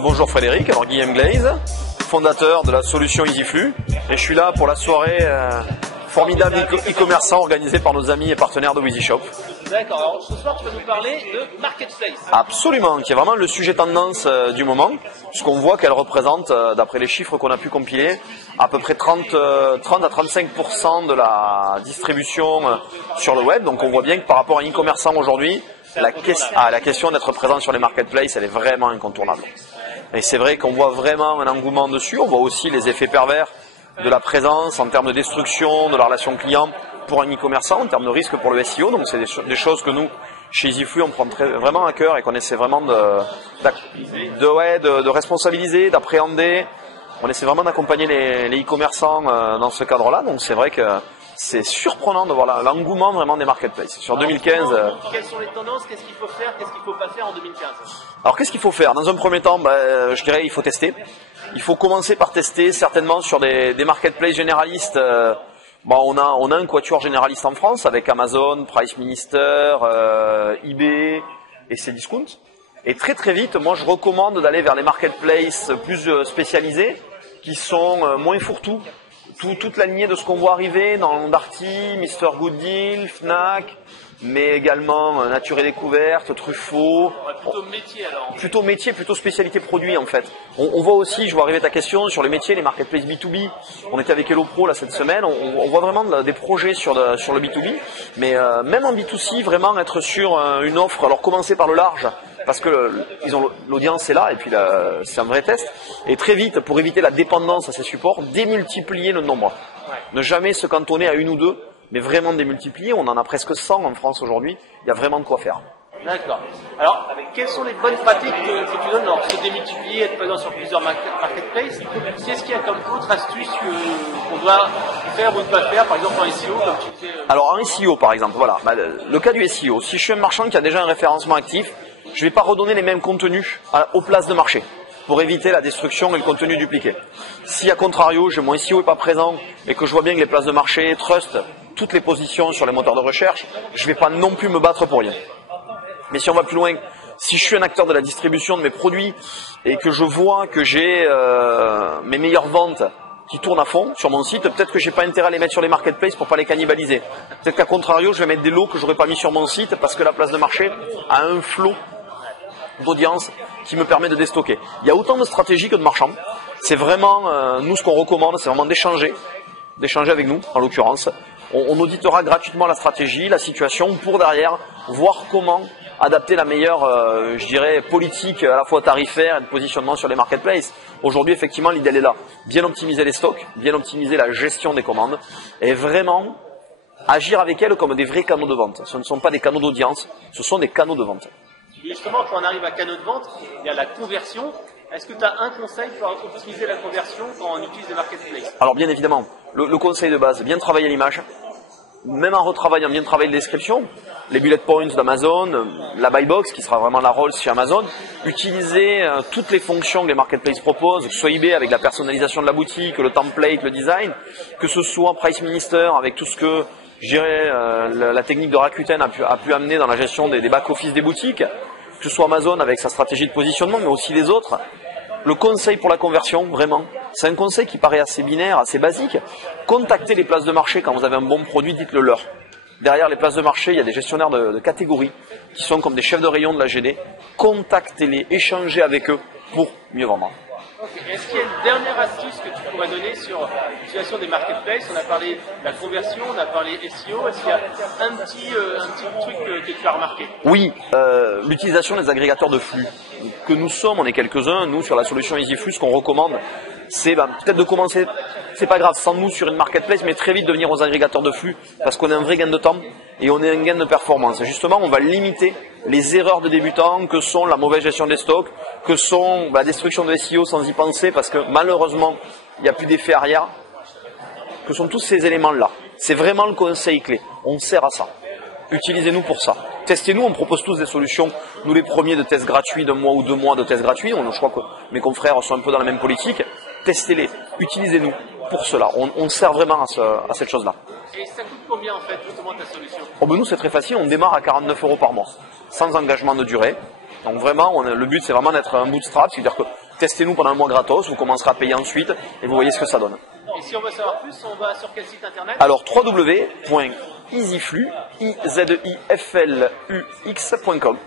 Bonjour Frédéric, alors Guillaume Glaze, fondateur de la solution EasyFlux, et je suis là pour la soirée formidable e-commerçant organisée par nos amis et partenaires de EasyShop. D'accord, alors ce soir tu vas nous parler de Marketplace. Absolument, qui est vraiment le sujet tendance du moment, puisqu'on voit qu'elle représente, d'après les chiffres qu'on a pu compiler, à peu près 30 à 35% de la distribution sur le web. Donc on voit bien que par rapport à un e-commerçant aujourd'hui, la question d'être présent sur les marketplaces, elle est vraiment incontournable. Et c'est vrai qu'on voit vraiment un engouement dessus, on voit aussi les effets pervers de la présence en termes de destruction de la relation client pour un e-commerçant, en termes de risque pour le SEO. Donc c'est des choses que nous, chez EasyFlux, on prend vraiment à cœur et qu'on essaie vraiment de responsabiliser, d'appréhender. On essaie vraiment d'accompagner les e-commerçants dans ce cadre-là. Donc c'est vrai que c'est surprenant de voir l'engouement vraiment des marketplaces. Sur 2015... Quelles sont les tendances? Qu'est-ce qu'il faut faire? Qu'est-ce qu'il ne faut pas faire en 2015? Alors qu'est-ce qu'il faut faire? Dans un premier temps, je dirais il faut tester. Il faut commencer par tester certainement sur des marketplaces généralistes. On a un quatuor généraliste en France avec Amazon, Price Minister, eBay et Cdiscount. Et très très vite, moi je recommande d'aller vers les marketplaces plus spécialisés qui sont moins fourre-tout. Toute la lignée de ce qu'on voit arriver dans Darty, Mr Good Deal, Fnac, mais également Nature et Découverte, Truffaut. Plutôt métier alors. Plutôt métier, plutôt spécialité produit en fait. On voit aussi, je vois arriver ta question, sur les métiers, les marketplaces B2B. On était avec Hello Pro là cette semaine, on voit vraiment des projets sur le B2B, mais même en B2C, vraiment être sur une offre, alors commencer par le large, parce que l'audience est là, et puis c'est un vrai test. Et très vite, pour éviter la dépendance à ces supports, démultiplier le nombre. Ne jamais se cantonner à une ou deux, mais vraiment démultiplier. On en a presque 100 en France aujourd'hui. Il y a vraiment de quoi faire. D'accord. Alors, quelles sont les bonnes pratiques que tu donnes pour se démultiplier, être présent sur plusieurs marketplaces? Qu'est-ce qu'il y a comme autre astuce qu'on doit faire ou ne pas faire, par exemple en SEO, comme tu disais? Alors en SEO par exemple, voilà, le cas du SEO. Si je suis un marchand qui a déjà un référencement actif, je ne vais pas redonner les mêmes contenus aux places de marché pour éviter la destruction et le contenu dupliqué. Si à contrario, mon SEO n'est pas présent et que je vois bien que les places de marché trustent toutes les positions sur les moteurs de recherche, je ne vais pas non plus me battre pour rien. Mais si on va plus loin, si je suis un acteur de la distribution de mes produits et que je vois que j'ai mes meilleures ventes qui tournent à fond sur mon site, peut-être que je n'ai pas intérêt à les mettre sur les marketplaces pour ne pas les cannibaliser. Peut-être qu'à contrario, je vais mettre des lots que je n'aurais pas mis sur mon site parce que la place de marché a un flot d'audience qui me permet de déstocker. Il y a autant de stratégies que de marchands. C'est vraiment, nous ce qu'on recommande, c'est vraiment d'échanger avec nous, en l'occurrence. On auditera gratuitement la stratégie, la situation, pour derrière voir comment adapter la meilleure, je dirais, politique à la fois tarifaire et de positionnement sur les marketplaces. Aujourd'hui, effectivement, l'idée est là. Bien optimiser les stocks, bien optimiser la gestion des commandes et vraiment agir avec elles comme des vrais canaux de vente. Ce ne sont pas des canaux d'audience, ce sont des canaux de vente. Et justement, quand on arrive à canaux de vente, il y a la conversion. Est-ce que tu as un conseil pour optimiser la conversion quand on utilise des marketplaces? Alors bien évidemment, le conseil de base, bien travailler l'image, même en retravaillant, bien travailler les descriptions, les bullet points d'Amazon, la buy box qui sera vraiment la Rolls chez Amazon, utiliser toutes les fonctions que les marketplaces proposent, que ce soit eBay avec la personnalisation de la boutique, le template, le design, que ce soit Price Minister avec tout ce que je dirais la technique de Rakuten a pu amener dans la gestion des back-office des boutiques, que ce soit Amazon avec sa stratégie de positionnement, mais aussi les autres. Le conseil pour la conversion, vraiment, c'est un conseil qui paraît assez binaire, assez basique. Contactez les places de marché quand vous avez un bon produit, dites-le leur. Derrière les places de marché, il y a des gestionnaires de catégories qui sont comme des chefs de rayon de la GD. Contactez-les, échangez avec eux pour mieux vendre. Okay. Est-ce qu'il y a une dernière astuce que tu pourrais donner sur l'utilisation des marketplaces? On a parlé de la conversion, on a parlé SEO. Est-ce qu'il y a un petit truc que tu as remarqué? Oui, l'utilisation des agrégateurs de flux. Que nous sommes, on est quelques-uns, nous sur la solution EasyFlux, ce qu'on recommande, c'est peut-être de commencer, c'est pas grave, sans nous sur une marketplace, mais très vite de venir aux agrégateurs de flux, parce qu'on a un vrai gain de temps et on a un gain de performance. Et justement, on va limiter les erreurs de débutants, que sont la mauvaise gestion des stocks, que sont la destruction de SEO sans y penser, parce que malheureusement, il n'y a plus d'effet arrière, que sont tous ces éléments-là. C'est vraiment le conseil clé. On sert à ça. Utilisez-nous pour ça. Testez-nous, on propose tous des solutions. Nous les premiers de tests gratuits, d'un mois ou 2 mois de tests gratuits. Je crois que mes confrères sont un peu dans la même politique. Testez-les, utilisez-nous pour cela. On sert vraiment à cette chose-là. Et ça coûte combien en fait justement ta solution? Nous c'est très facile, on démarre à 49 € par mois, sans engagement de durée. Donc vraiment, le but c'est vraiment d'être un bootstrap, c'est-à-dire que testez-nous pendant un mois gratos, vous commencerez à payer ensuite et vous voyez ce que ça donne. Et si on veut savoir plus, on va sur quel site internet? Alors www.easyflux.com